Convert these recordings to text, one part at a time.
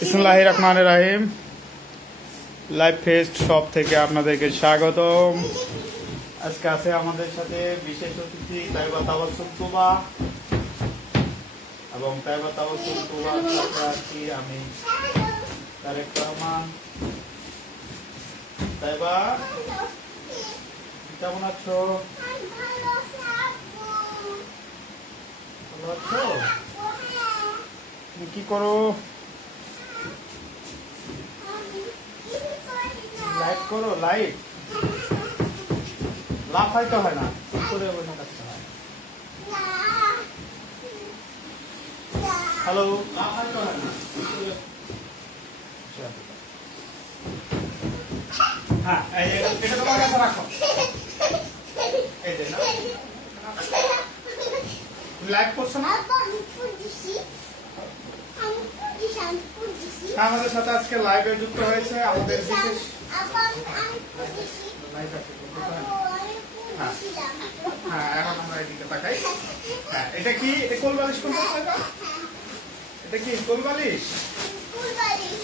বিসমিল্লাহির রহমানির রহিম। Live fest shop থেকে আপনাদেরকে স্বাগতম। আজকে আছে আমাদের সাথে বিশেষ অতিথি তাইবা তাবাসসুম তুবা এবং তাইবা তাবাসসুম তুবার সাথে আছি আমি তারেক রহমান। তাইবা, কেমন আছো? ভালো আছো? তুমি কি করো? লাইট করো, লাইট লাফাইতে হয় না, চুপ করে বসে থাকতে হয়। হ্যালো, লাফাইতে হয় না। হ্যাঁ, এটা তোমার কাছে রাখো। এই যে না, লাইট করছো না? আমাদের সাথে আজকে লাইভে যুক্ত হয়েছে আমাদের বিশেষ হ্যাঁ, এখন আমরা এদিকে তাকাই। হ্যাঁ, এটা কি? এটা কোল বালিশ কোনটা? এটা কি কোল বালিশ?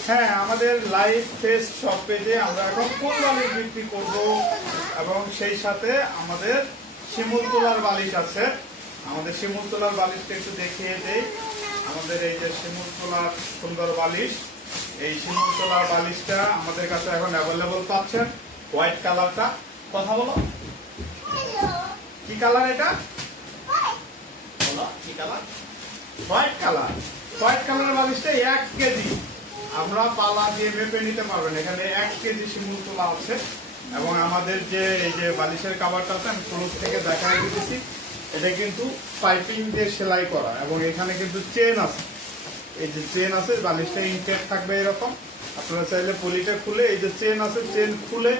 হ্যাঁ, আমাদের লাইভ ফেস্ট শপ পেজে আমরা এখন কোল বালিশ বিক্রি করব এবং সেই সাথে আমাদের শিমুল তোলার বালিশ আছে। আমাদের শিমুল তোলার বালিশটা একটু দেখিয়ে দেই। আমাদের এই যে শিমুল তোলার সুন্দর বালিশ, এই শিমুল তোলার বালিশটা আমাদের কাছে এখন অ্যাভেলেবল পাচ্ছেন। হোয়াইট কালারটা, কথা বলো, কি কালার এটা? বলো কি কালার? White colour. হোয়াইট কালারের বালিশটা 1 কেজি আমরা পালা দিয়ে মেপে নিতে পারবেন। এখানে 1 কেজি শিমুল তোলা আছে এবং আমাদের যে এই যে বালিশের কাভারটা আছে আমি ক্লোজ থেকে দেখাই দিতেছি। এটা কিন্তু পাইপিং দিয়ে সেলাই করা এবং এখানে কিন্তু চেন আছে। এই যে চেন আছে, বালিশটা ইনটেক থাকবে এরকম। আপনারা চাইলে পলিটা খুলে, এই যে চেন আছে, চেন খুলে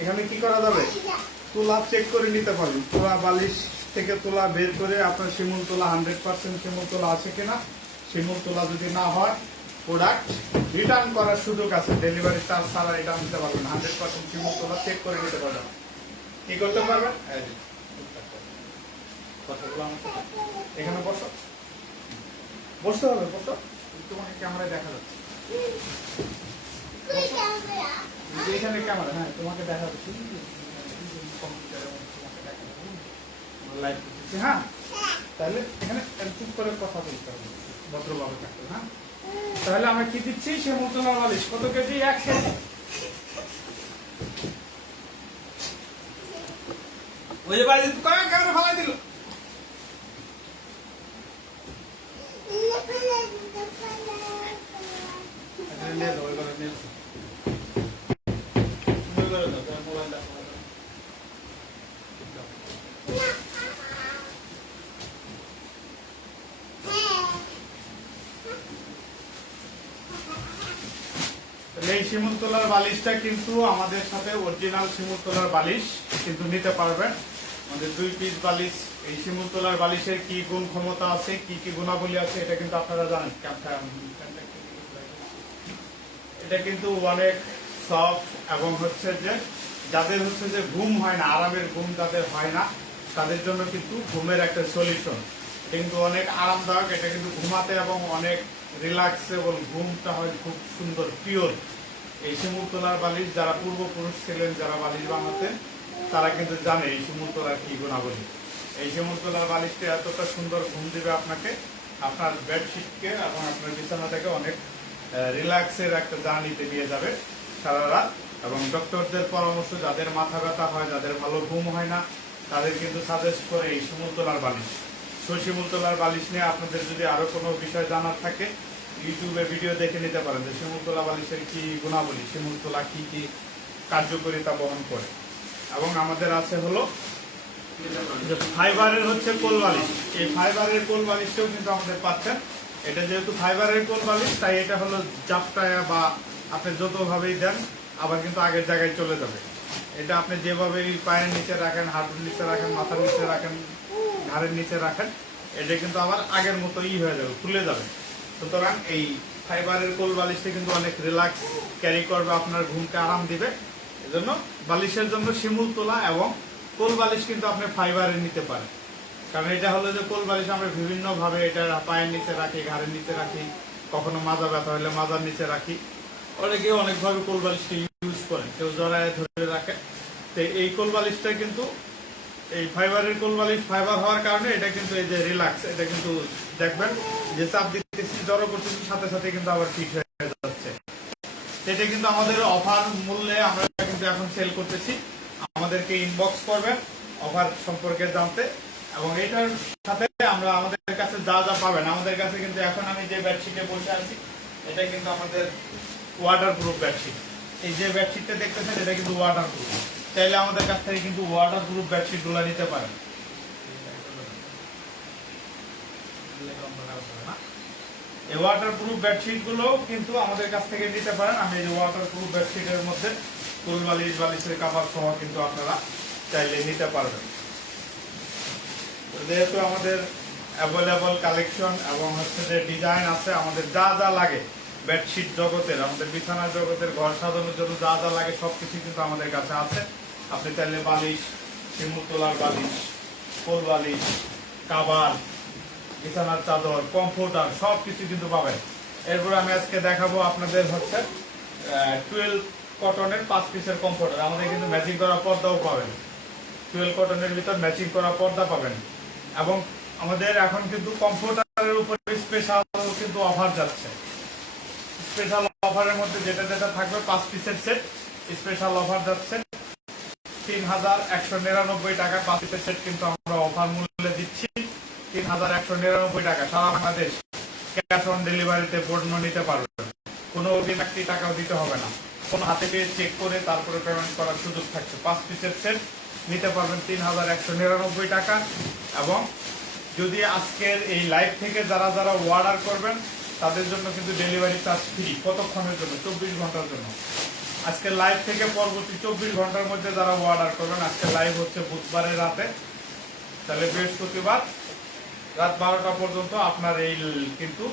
এখানে কি করা যাবে, তোলা চেক করে নিতে পারবেন। তোলা বালিশ থেকে তোলা বের করে আপনার শিমুল তোলা 100% শিমুল তোলা আছে কিনা। শিমুল তোলা যদি না হয় প্রোডাক্ট রিটার্ন করার সুযোগ আছে। ডেলিভারি চার্জ ছাড়া এটা নিতে পারবেন। 100% শিমুল তোলা চেক করে নিতে পারবেন। কি করতে পারবেন? এখানে বসো, বসতে হবে, বসো। তোমাকে ক্যামেরায় দেখা যাচ্ছে, এখানে ক্যামেরা। হ্যাঁ, তোমাকে দেখা যাচ্ছে, লাইভ করতেছি। হ্যাঁ, তাহলে এখানে চুপ করে কথা বলতে হবে, ভদ্রভাবে থাকতে। হ্যাঁ, তাহলে আমরা কি দিচ্ছি? শিমুল তোলার বালিশ কত কেজি? 1 কেজি। ওই যে বাড়ি ক্যামেরা ফালাই দিল। এই শিমুল তোলার বালিশটা কিন্তু আমাদের সাথে অরিজিনাল শিমুল তোলার বালিশ কিন্তু নিতে পারবেন। আমাদের 2 পিস বালিশ। এই শিমুল তোলার বালিশের কি গুণ ক্ষমতা আছে, কি কি গুণাবলী আছে এটা কিন্তু আপনারা জানেন। এটা কিন্তু অনেক সফট এবং হচ্ছে যে যাদের হচ্ছে যে ঘুম হয় না, আরামের ঘুম যাদের হয় না তাদের জন্য কিন্তু ঘুমের একটা সলিউশন কিন্তু অনেক আরামদায়ক। এটা কিন্তু ঘুমাতে এবং অনেক রিল্যাক্সেবল, ঘুমটা হয় খুব সুন্দর পিওর। এই শিমুল তোলার বালিশ যারা পূর্বপুরুষ ছিলেন, যারা বালিশ বানাতেন, তারা কিন্তু জানে এই শিমুল তোলার কি গুণাবলী। এই শিমুল তোলার বালিশটা এতটা সুন্দর ঘুম দিবে আপনাকে, আপনার বেডশিটকে এবং আপনার বিছানাটাকে অনেক রিল্যাক্সের একটা জার্নিতে নিয়ে যাবে সারা রাত। এবং ডক্টরদের পরামর্শ, যাদের মাথা ব্যথা হয়, যাদের ভালো ঘুম হয় না, তাদের কিন্তু সাজেস্ট করে এই শিমুল তোলার বালিশ। সেই শিমুল তোলার বালিশ নিয়ে আপনাদের যদি আরো কোনো বিষয় জানার থাকে ইউটিউবে ভিডিও দেখে নিতে পারেন যে শিমুল তোলা বালিশের কি গুণাবলী, শিমুল তোলা কি কি কার্যকারিতা বহন করে। এবং আমাদের আছে হলো যে ফাইবারের হচ্ছে কোল বালিশ। এই ফাইবারের কোল বালিশটাও কিন্তু আমাদের পাচ্ছেন। এটা যেহেতু ফাইবারের কোল বালিশ তাই এটা হলো জাপটায়া বা আপনি যতভাবেই দেন আবার কিন্তু আগের জায়গায় চলে যাবে। এটা আপনি যেভাবে পায়ের নিচে রাখেন, হাঁটুর নিচে রাখেন, মাথার নিচে রাখেন, ঘাড়ের নিচে রাখেন, এটা কিন্তু আবার আগের মতো হয়ে যাবে, খুলে যাবে। সুতরাং এই ফাইবারের কোল বালিশটা কিন্তু অনেক রিল্যাক্স ক্যারি করবে, আপনার ঘুমকে আরাম দিবে। এজন্য বালিশের জন্য শিমুল তোলা এবং কোল বালিশ কিন্তু আপনি ফাইবারে নিতে পারেন, কারণ এটা হলো যে কোল বালিশ আমরা বিভিন্ন ভাবে এটা পায়ের নিচে রাখি, ঘাড়ের নিচে রাখি, কখনো মাজা ব্যথা হলে মাজার নিচে রাখি, অনেকে অনেকভাবে কোল বালিশটা ইউজ করে, কেউ জড়ায় ধরে রাখে। তো এই কোল বালিশটা কিন্তু এই ফাইবারের কোল বালিশ, ফাইবার হওয়ার কারণে এটা কিন্তু এই যে রিল্যাক্স, এটা কিন্তু দেখবেন যে চাপ দিতেছি, জড়ো করতেছি, সাথে সাথে কিন্তু আবার ফিট হয়ে যাচ্ছে। সেটা কিন্তু আমাদের অফার মূল্যে আমরা কিন্তু এখন সেল করতেছি। আমাদেরকে ইনবক্স করবেন অফার সম্পর্কে জানতে, এবং এটার সাথে আমরা আমাদের কাছে যা যা পাবেন, আমাদের কাছে কিন্তু এখন আমি যে বেডশিটে বসে আছি এটা কিন্তু আমাদের ওয়াটারপ্রুফ বেডশিট। এই যে বেডশিটটা দেখতেছেন এটা কিন্তু ওয়াটারপ্রুফ, চাইলে আমাদের কাছ থেকে কিন্তু ওয়াটারপ্রুফ বেডশিট গুলো নিতে পারেন। এই ওয়াটারপ্রুফ বেডশিট গুলো কিন্তু আমাদের কাছ থেকে নিতে পারেন। আমি এই ওয়াটারপ্রুফ বেডশিটের মধ্যে কোল বালিশ, বালিশের কভার সহ কিন্তু আপনারা চাইলে নিতে পারবেন। যেহেতু আমাদের অ্যাভেলেবল কালেকশন এবং হচ্ছে যে ডিজাইন আছে, আমাদের যা যা লাগে বেডশিট জগতের, আমাদের বিছানা জগতের, ঘর সাজানোর জন্য যা যা লাগে সবকিছু কিন্তু আমাদের কাছে আছে। আপনি চাইলে বালিশ, শিমুল তোলার বালিশ, কোল বালিশ, কাভার, বিছানার চাদর, কমফোর্টার সবকিছু কিন্তু পাবেন। এরপর আমি আজকে দেখাবো আপনাদের হচ্ছে 12 কটনের 5 পিসের কমফোর্টার। আমাদের কিন্তু ম্যাচিং করা পর্দাও পাবেন, 12 কটনের ভিতর ম্যাচিং করা পর্দা পাবেন। এবং আমাদের এখন কিন্তু কমফোর্টারের উপরে স্পেশাল কিন্তু অফার যাচ্ছে। স্পেশাল অফারের মধ্যে যেটা যেটা থাকবে 5 পিসের সেট, স্পেশাল অফার যাচ্ছে 3199 টাকা। 5 পিসের সেট কিন্তু আমরা অফার মূল্যে দিচ্ছি 3199 টাকা। সারা বাংলাদেশ ক্যাশ অন ডেলিভারিতে পণ্য নিতে পারবেন, কোনো অগ্রিম একটি টাকাও দিতে হবে না, কোনো হাতে পেয়ে চেক করে তারপরে পেমেন্ট করার সুযোগ থাকছে। 5 পিসের সেট নিতে পারবেন 3199 টাকা। এবং যদি আজকের এই লাইভ থেকে যারা যারা অর্ডার করবেন তাদের জন্য কিন্তু ডেলিভারি চার্জ ফ্রি। কতক্ষণের জন্য? 24 ঘন্টার জন্য। আজকে লাইভ থেকে পরবর্তী 24 ঘন্টার মধ্যে যারা অর্ডার করবেন, আজকে লাইভ হচ্ছে বুধবারের রাতে, তাহলে বৃহস্পতিবার রাত 12টা পর্যন্ত আপনার এই কিন্তু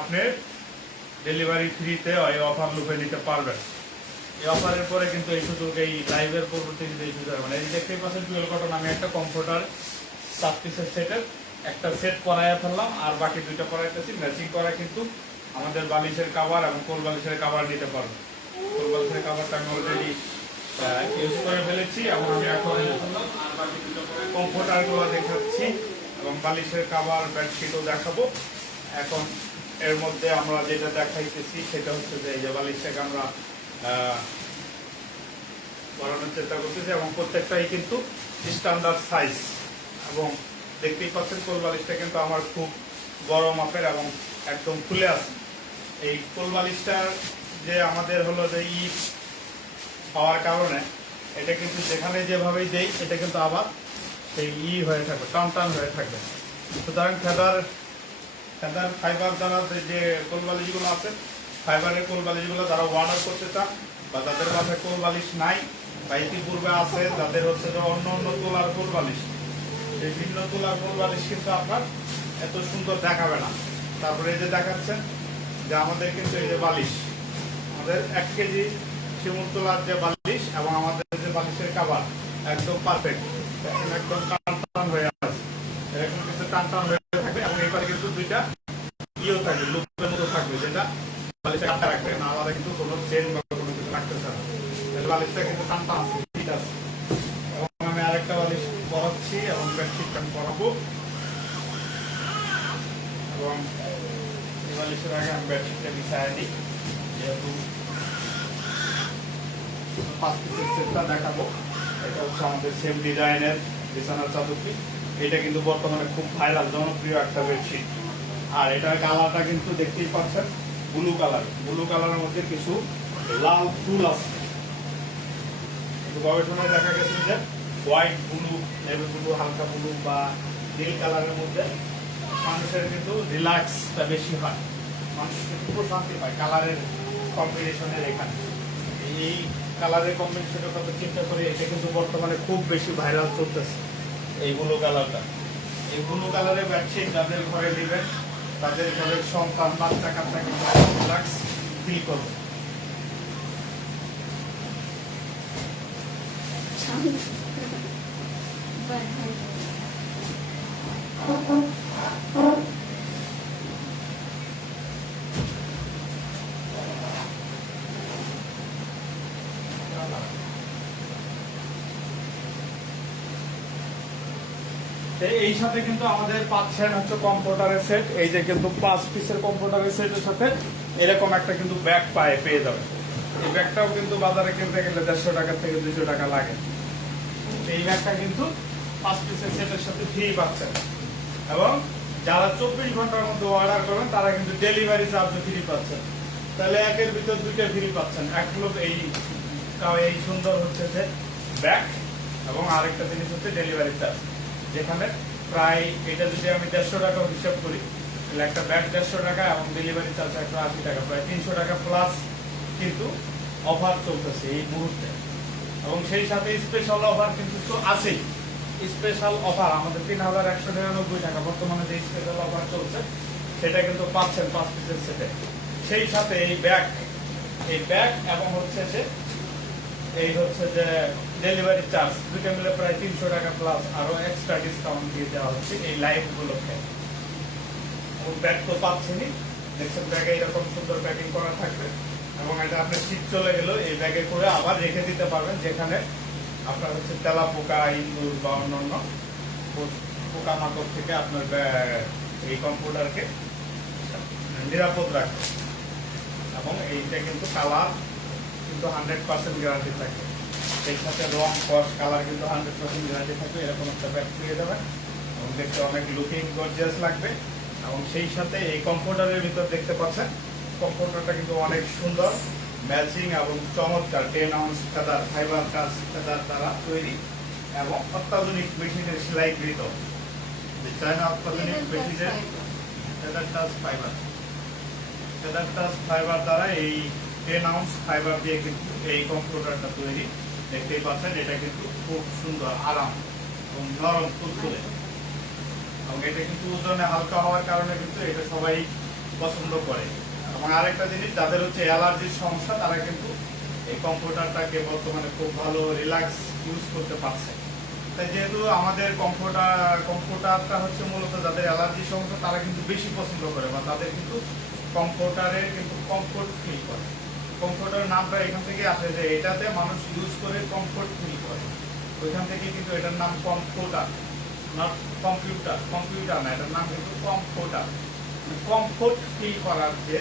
আপনি ডেলিভারি ফ্রিতে এই অফার লুপে নিতে পারবেন। এই অফারের পরে কিন্তু এই সুযোগ, এই লাইভের পরবর্তী কিন্তু এই সুযোগ মানে এই দেখতেই পাচ্ছেন 12 কটন। আমি একটা কমফোর্টার 7 পিসের সেটের একটা সেট করাইয়া ফেললাম, আর বাকি দুইটা করাইতেছি ম্যাচিং করা। কিন্তু আমাদের বালিশের কাভার এবং কোল বালিশের কাভার নিতে পারবেন। কোল বালিশের কাভারটা আমি অলরেডি ইউজ করে ফেলেছি, এবং আমি এখন বাকি দুটো কমফোর্টারগুলো দেখাচ্ছি এবং বালিশের কাভার, বেডশিটও দেখাবো। এখন এর মধ্যে আমরা যেটা দেখাইতেছি সেটা হচ্ছে যে এই যে বালিশটাকে আমরা বানানোর চেষ্টা করতেছি, এবং প্রত্যেকটাই কিন্তু স্ট্যান্ডার্ড সাইজ। এবং দেখতেই পাচ্ছেন কোল বালিশটা কিন্তু আমার খুব বড় মাপের এবং একদম খুলে আছে। এই কোল বালিশটার যে আমাদের হলো যে হওয়ার কারণে এটা কিন্তু যেখানে যেভাবেই দেই এটা কিন্তু আবার সেই হয়ে থাকবে, টান টান হয়ে থাকবে। সুতরাং ফেদার ফাইবার দ্বারা যে কোল বালিশগুলো আছে, ফাইবারের কোল বালিশগুলো যারা অর্ডার করতে চান বা যাদের বাসায় কোল বালিশ নাই বা ইতিপূর্বে আছে যাদের হচ্ছে যে অন্য অন্য তোলার কোল বালিশ, এই ভিন্ন তোলার কোল বালিশ কিন্তু আপনার এত সুন্দর দেখাবে না। তারপরে এই যে দেখাচ্ছেন যে আমাদের কিন্তু এই যে বালিশ, আমাদের 1 কেজি শিমুল তোলার যে বালিশ এবং আমাদের যে বালিশের কাভার একদম পারফেক্ট, একদম টান টান হয়ে আছে, এরকম কিন্তু টান টান হয়ে থাকবে। এবং এবারে কিন্তু দুইটা থাকবে, লুপের মতো থাকবে, যেটা বালিশটা কাটা রাখবে না, আলাদা কিন্তু কোনো চেন বা কোনো কিছু রাখতেছে না। বালিশটা কিন্তু টান টান আছে, ঠিক আছে। এবং আমি আরেকটা বালিশ পরাচ্ছি এবং বেডশিটটা আমি পরাবো, এবং এই বালিশের আগে আমি বেডশিটটা বিছায় দিই। যেহেতু 5 পিসের সেটটা দেখাবো, এটা হচ্ছে আমাদের সেম ডিজাইনের বিছানার চাদরটি। এটা কিন্তু বর্তমানে খুব ভাইরাল, জনপ্রিয় একটা বেডশিট। আর এটার কালারটা কিন্তু দেখতেই পাচ্ছেন ব্লু কালার। ব্লু কালারের মধ্যে কিছু লাল ফুল আছে। গবেষণায় দেখা গেছে যে হোয়াইট ব্লু, নেভি ব্লু, হালকা ব্লু বা নীল কালারের মধ্যে মানুষের কিন্তু রিল্যাক্সটা বেশি হয়, মানুষ কিন্তু প্রশান্তি পায় কালারের কম্বিনেশনের। এখানে এই কালারের কম্বিনেশনের কথা চিন্তা করে এটা কিন্তু বর্তমানে খুব বেশি ভাইরাল চলতেছে এই ব্লু কালারটা। এই ব্লু কালারের বেডশিট যাদের ঘরে নেবেন তাদের ঘরের সন্তান বাচ্চা কাচ্চা কিন্তু রিল্যাক্স ফিল করবে। এই সাথে কিন্তু আমাদের পাচ্ছেন হচ্ছে কম্পিউটারের সেট, এই যে কিন্তু 5 পিসের কম্পিউটারের সেটের সাথে এরকম একটা কিন্তু ব্যাগ পেয়ে যাবেন। এই ব্যাগটাও কিন্তু বাজারে কিনতে গেলে 150 টাকা থেকে 200 টাকা লাগে। এই ব্যাগটা কিন্তু 5 পিসের সেটের সাথে ফ্রি পাচ্ছেন, এবং যারা 24 ঘন্টার মধ্যে অর্ডার করবেন তারা কিন্তু ডেলিভারি চার্জও ফ্রি পাচ্ছেন। তাহলে একের ভিতর দুইটা ফ্রি পাচ্ছেন। এক হলো এই সুন্দর হচ্ছে যে ব্যাগ, এবং আরেকটা জিনিস হচ্ছে ডেলিভারি চার্জ, যেখানে প্রায় এটা যদি আমি 150 টাকা হিসাব করি তাহলে একটা ব্যাগ 150 টাকা এবং ডেলিভারি চার্জ 180 টাকা, প্রায় 300 টাকা প্লাস কিন্তু অফার চলতেছে এই মুহূর্তে। এবং সেই সাথে স্পেশাল অফার কিন্তু তো আছেই। স্পেশাল অফার আমাদের 3199 টাকা বর্তমানে যে স্পেশাল অফার চলছে সেটা কিন্তু পাচ্ছেন 5 পিসের সেটে। সেই সাথে এই ব্যাগ এবং হচ্ছে যে ডেলিভারি চার্জ দুটো মিলে প্রায় 300 টাকা প্লাস আরো এক্সট্রা ডিসকাউন্ট দিয়ে দেওয়া হচ্ছে এই লাইভ গুলোকে। ব্যাগ তো পাচ্ছেনই, দেখছেন ব্যাগে এরকম সুন্দর প্যাকিং করা থাকবে, এবং এটা আপনার শীত চলে গেল এই ব্যাগে করে আবার রেখে দিতে পারবেন, যেখানে আপনার হচ্ছে তেলা পোকা, ইঁদুর বা অন্যান্য পোকামাকড় থেকে আপনার এই কম্পিউটারকে নিরাপদ রাখবে। এবং এইটা কিন্তু কালার কিন্তু 100% গ্যারান্টি থাকবে, সেই সাথে রং কস কালার কিন্তু 100% গ্যারান্টি থাকবে। এরকম একটা ব্যাগ পেয়ে যাবেন, এবং দেখতে অনেক লুকিং গর্জিয়াস লাগবে। এবং সেই সাথে এই কম্পিউটারের ভিতর দেখতে পাচ্ছেন কম্পিউটারটা কিন্তু অনেক সুন্দর ম্যাচিং এবং চমৎকার 10 আউন্স ফেদার ফাইবার কাজ ফেদার দ্বারা তৈরি, এবং অত্যাধুনিক মেশিনের সেলাইকৃত চায়না অত্যাধুনিক মেশিনের ফেদার টাচ ফাইবার দ্বারা এই 10 আউন্স ফাইবার দিয়ে কিন্তু এই কম্পিউটারটা তৈরি। দেখতেই পাচ্ছেন এটা কিন্তু খুব সুন্দর, আরাম এবং নরম তুলতুলে, এবং এটা কিন্তু ওজনে হালকা হওয়ার কারণে কিন্তু এটা সবাই পছন্দ করে। এবং আরেকটা জিনিস, যাদের হচ্ছে অ্যালার্জির সমস্যা তারা কিন্তু এই কম্পিউটারটাকে বর্তমানে খুব ভালো রিল্যাক্স ইউজ করতে পারছে। তাই যেহেতু আমাদের কম্পিউটারটা হচ্ছে মূলত যাদের অ্যালার্জির সমস্যা তারা কিন্তু বেশি পছন্দ করে, বা তাদের কিন্তু কম্পিউটারের কিন্তু কমফোর্ট ফিল করে। কম্পিউটারের নামটা এখান থেকে আসে যে এটাতে মানুষ ইউজ করে কমফোর্ট ফিল করে, ওইখান থেকে কিন্তু এটার নাম কম্পিউটার, নট কম্পিউটার না, এটার নাম কিন্তু কম্পিউটার। কমফোর্ট ফিল করার যে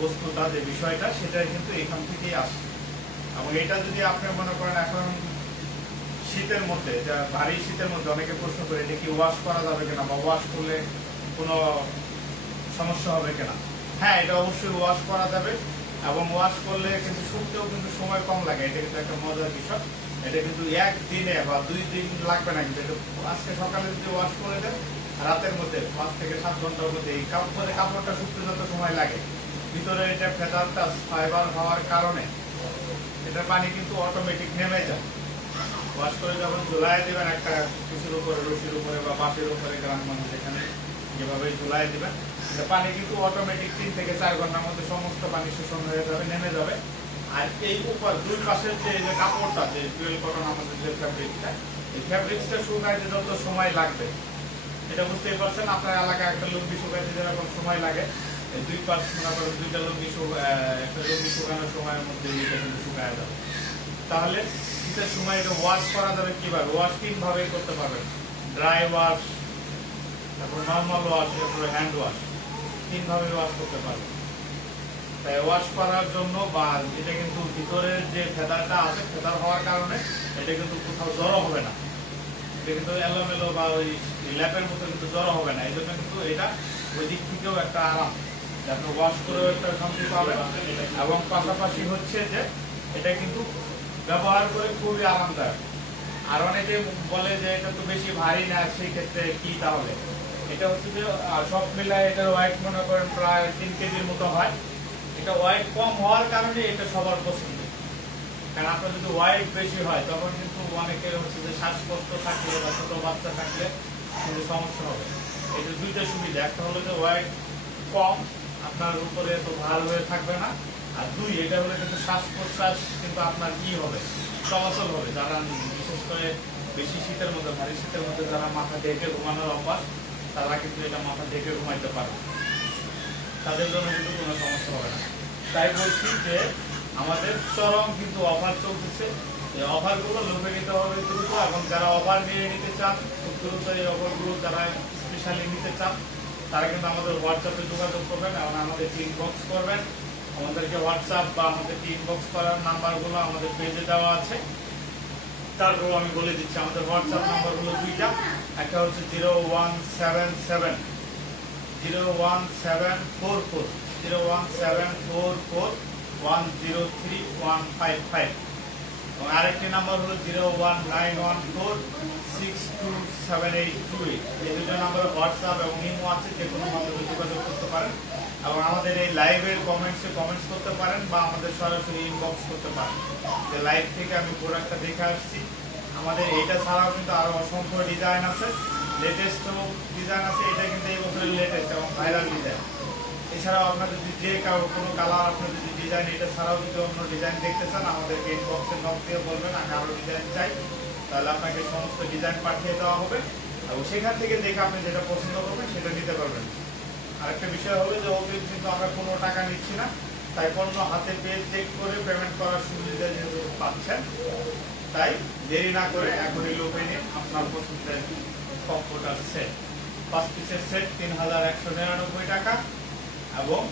বস্তুটা, যে বিষয়টা, সেটা কিন্তু এখান থেকেই আসে। এবং এটা যদি আপনি মনে করেন এখন শীতের মধ্যে, যা ভারী শীতের মধ্যে অনেকে প্রশ্ন করে এটা কি ওয়াশ করা যাবে কিনা, বা ওয়াশ করলে কোনো সমস্যা হবে কিনা। হ্যাঁ, এটা অবশ্যই ওয়াশ করা যাবে, এবং ওয়াশ করলে কিন্তু শুকতেও কিন্তু সময় কম লাগে। এটা কিন্তু একটা মজার বিষয়। এটা কিন্তু একদিনে বা 2 দিন লাগবে না, কিন্তু আজকে সকালে যদি ওয়াশ করে দেন রাতের মধ্যে 5 থেকে 7 ঘন্টার মধ্যে এই কাপড়টা শুকতে যত সময় লাগে, ভিতরে এটা ফেদার টাচ ফাইবার হওয়ার কারণে এটা পানি কিন্তু অটোমেটিক নেমে যায়। ওয়াশ করে যখন ঝুলাই দিবেন একটা কিছুর উপরে, রশির উপরে বা বাঁশের উপরে, গ্রামগঞ্জে যেখানে যেভাবে ঝুলাই দিবেন, পানি কিন্তু অটোমেটিক 3 থেকে 4 ঘন্টার মধ্যে সমস্ত পানি শোষণ হয়ে যাবে, নেমে যাবে। আর এই উপর দুই পাশের যে কাপড়টা, যে ডুয়েল কটন আমাদের যে ফ্যাব্রিকটা, এই ফ্যাব্রিক্সটা শুকাইতে যত সময় লাগবে এটা বুঝতেই পারছেন। আপনার এলাকায় একটা লুঙ্গি শুকাইতে যেরকম সময় লাগে, এই দুই পাশ মনে করেন দুইটা একটা লুঙ্গি শুকানোর সময়ের মধ্যে এটা কিন্তু শুকায় যাবে। তাহলে শীতের সময় এটা ওয়াশ করা যাবে কিভাবে? ওয়াশ 3 ভাবে করতে পারবেন, ড্রাই ওয়াশ, তারপর নর্মাল ওয়াশ, তারপরে হ্যান্ড ওয়াশ, 3 ভাবে ওয়াশ করতে পারবেন। তাই ওয়াশ করার জন্য বা এটা কিন্তু ভিতরের যে ফেদারটা আছে, ফেদার হওয়ার কারণে এটা কিন্তু কোথাও জড়ো হবে না, এটা কিন্তু এলোমেলো বা ওই ল্যাপের মতো কিন্তু জড়ো হবে না। এই জন্য কিন্তু এটা ওই দিক থেকেও একটা আরাম, আপনি ওয়াশ করেও একটা শান্তি পাবেন, এবং পাশাপাশি হচ্ছে যে এটা কিন্তু ব্যবহার করে খুবই আরামদায়ক। আর অনেকে বলে যে এটা তো বেশি ভারী না, সেই ক্ষেত্রে কি তাহলে? এটা হচ্ছে যে সব মিলায় এটার ওয়েট মনে করেন প্রায় 3 কেজির মতো হয়। এটা ওয়েট কম হওয়ার কারণে এটা সবার পছন্দ, কারণ আপনার যদি ওয়েট বেশি হয় তখন কিন্তু অনেকের হচ্ছে যে শ্বাসকষ্ট থাকলে বা ছোট বাচ্চা থাকলে কিন্তু সমস্যা হবে। এই যে দুইটা সুবিধা, একটা হলো যে ওয়েট কম, আপনার উপরে তো ভার হয়ে থাকবে না, আর 2 এটা হলে কিন্তু শ্বাস প্রশ্বাস কিন্তু আপনার কি হবে, চলাচল হবে। যারা বিশেষ করে বেশি শীতের মধ্যে, ভারী শীতের মধ্যে যারা মাথা ঢেকে ঘুমানোর অভ্যাস, তারা কিন্তু এটা মাথা ঢেকে ঘুমাইতে পারে, তাদের জন্য কিন্তু কোনো সমস্যা হবে না। তাই বলছি যে আমাদের চরম কিন্তু অফার চলতেছে, এই অফারগুলো লোভে নিতে হবে দ্রুত, এবং যারা অফার নিয়ে নিতে চান খুব দ্রুত এই অফারগুলো যারা স্পেশালি নিতে চান তারা কিন্তু আমাদের হোয়াটসঅ্যাপে যোগাযোগ করবেন এবং আমাদের ইনবক্স করবেন। আমাদেরকে হোয়াটসঅ্যাপ বা আমাদেরকে ইনবক্স করার নাম্বারগুলো আমাদের পেজে দেওয়া আছে। তারপর আমি বলে দিচ্ছি, আমাদের হোয়াটসঅ্যাপ নাম্বারগুলো দুইটা, একটা হচ্ছে 0177 01744 103 এবং আরেকটি নাম্বার হলো 0191462788। এই দুটো নাম্বারে হোয়াটসঅ্যাপ এবং ইমো আছে, যে কোনো মাধ্যমে যোগাযোগ করতে পারেন এবং আমাদের এই লাইভের কমেন্টসে কমেন্টস করতে পারেন বা আমাদের সরাসরি ইনবক্স করতে পারেন যে লাইভ থেকে আমি প্রোডাক্টটা দেখে আসছি। আমাদের এইটা ছাড়াও কিন্তু আরো অসংখ্য ডিজাইন আছে, লেটেস্ট ডিজাইন আছে, এটা কিন্তু এই বছরের লেটেস্ট এবং ভাইরাল ডিজাইন। এছাড়াও আপনার যদি যে কোনো কালার, আপনার যদি ডিজাইন এটা ছাড়াও যদি অন্য ডিজাইন দেখতে চান আমাদেরকে ইনবক্সে নক দিয়ে বলবেন আমি আরো ডিজাইন চাই, তাহলে আপনাকে সমস্ত ডিজাইন পাঠিয়ে দেওয়া হবে এবং সেখান থেকে দেখে আপনি যেটা পছন্দ করবেন সেটা নিতে পারবেন। আরেকটা বিষয় হলো যে অগ্রিম কিন্তু আমরা কোনো টাকা নিচ্ছি না, তাই পণ্য হাতে পেয়ে চেক করে পেমেন্ট করার সুবিধা যেহেতু পাচ্ছেন, তাই দেরি না করে এখনই লোভে নিন আপনার পছন্দের কম্পিউটার সেট। 5 পিসের সেট 3199 টাকা এবং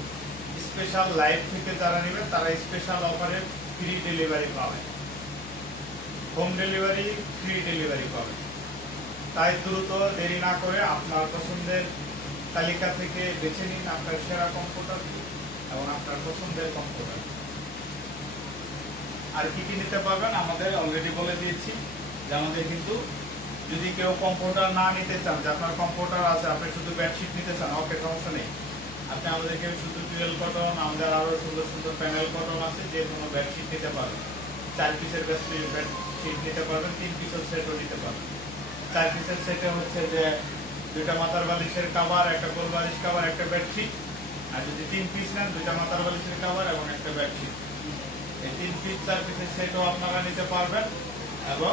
স্পেশাল লাইভ থেকে যারা নেবেন তারা স্পেশাল অফারে ফ্রি ডেলিভারি পাবেন, হোম ডেলিভারি, ফ্রি ডেলিভারি পাবেন। তাই দ্রুত দেরি না করে আপনার পছন্দের তালিকা থেকে বেছে নিন আপনার সেরা কম্পিউটার এবং আপনার পছন্দের কম্পিউটার। আর কি কি নিতে পারবেন আমাদের অলরেডি বলে দিয়েছি যে আমাদের কিন্তু যদি কেউ কম্পিউটার না নিতে চান, যে আপনার কম্পিউটার আছে আপনি শুধু বেডশিট নিতে চান, ওকে সমস্যা নেই, আপনি আমাদেরকে শুধু টুয়েল কটন, আমাদের আরো সুন্দর সুন্দর প্যানেল কটন আছে, যে কোনো বেডশিট নিতে পারবেন। 4 পিসের বেডশিট নিতে পারবেন, 3 পিসের সেটও নিতে পারবেন। 4 পিসের সেটে হচ্ছে যে 2টা মাথার বালিশের কভার, একটা কোল বালিশ কভার, একটা বেডশিট। আর যদি 3 পিস নেন 2টা মাথার বালিশের কভার এবং একটা বেডশিট। এই 3 পিস 4 পিসের সেটও আপনারা নিতে পারবেন এবং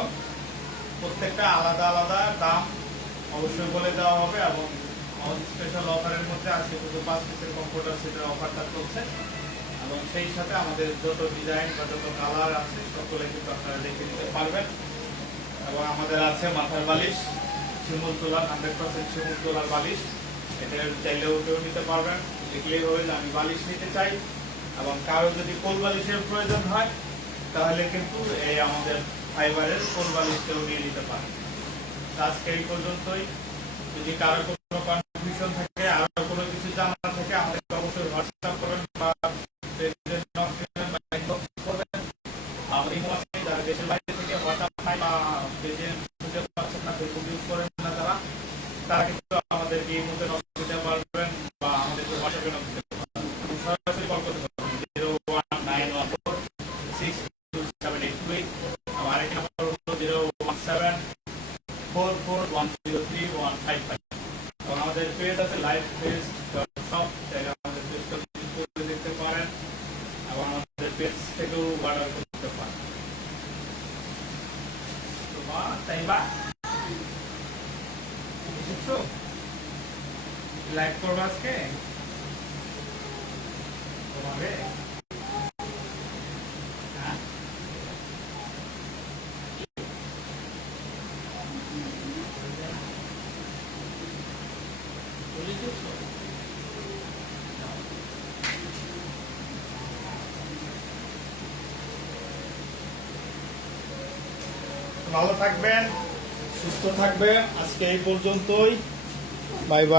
প্রত্যেকটা আলাদা আলাদা দাম অবশ্যই বলে দেওয়া হবে এবং স্পেশাল অফারের মধ্যে আজকে শুধু 5 পিসের কম্পিউটার সেটের অফারটা চলছে এবং সেই সাথে আমাদের যত ডিজাইন বা যত কালার আছে সকলে কিন্তু আপনারা দেখে নিতে পারবেন। এবং আমাদের আছে মাথার বালিশ, শিমুল তোলার 100% শিমুল তোলার বালিশ, এটা চাইলে উঠেও নিতে পারবেন। দেখলেই হইল আমি বালিশ নিতে চাই, এবং কারো যদি কোল বালিশের প্রয়োজন হয় তাহলে কিন্তু এই আমাদের ফাইবারের কোল বালিশটাও নিয়ে নিতে পারেন। আজকে এই পর্যন্তই। যদি কারো কোনো কনফিউশন থাকে, আরো কোনো কিছু জানার থাকে আমাদেরকে অবশ্যই হোয়াটসঅ্যাপ করবেন বা পেজে নক দিবেন বা ইনবক্স করবেন। আমাদের ইমো আছে, যারা দেশের বাইরে থেকে হোয়াটসঅ্যাপ নাই বা পেজে খুঁজে পাচ্ছেন না, ফেসবুক ইউজ করেন না যারা, তারা কিন্তু আমাদেরকে ইমোতে নক দিতে পারবেন বা আমাদেরকে হোয়াটসঅ্যাপে নক দিতে পারবেন, সরাসরি কল করতে পারবেন 01914627828। আমার আরেকটি নাম্বার হলো 01744103155। এবং আমাদের পেজ আছে লাইভ পেজ সব, চাইলে আমাদের পেজটা ভিজিট করে দেখতে পারেন এবং আমাদের পেজ থেকেও অর্ডার করতে পারেন। তাইবা বুঝছো লাইভ করবো আজকে তোমাকে, ভালো থাকবেন, সুস্থ থাকবেন। আজকে এই পর্যন্তই, বাই বাই।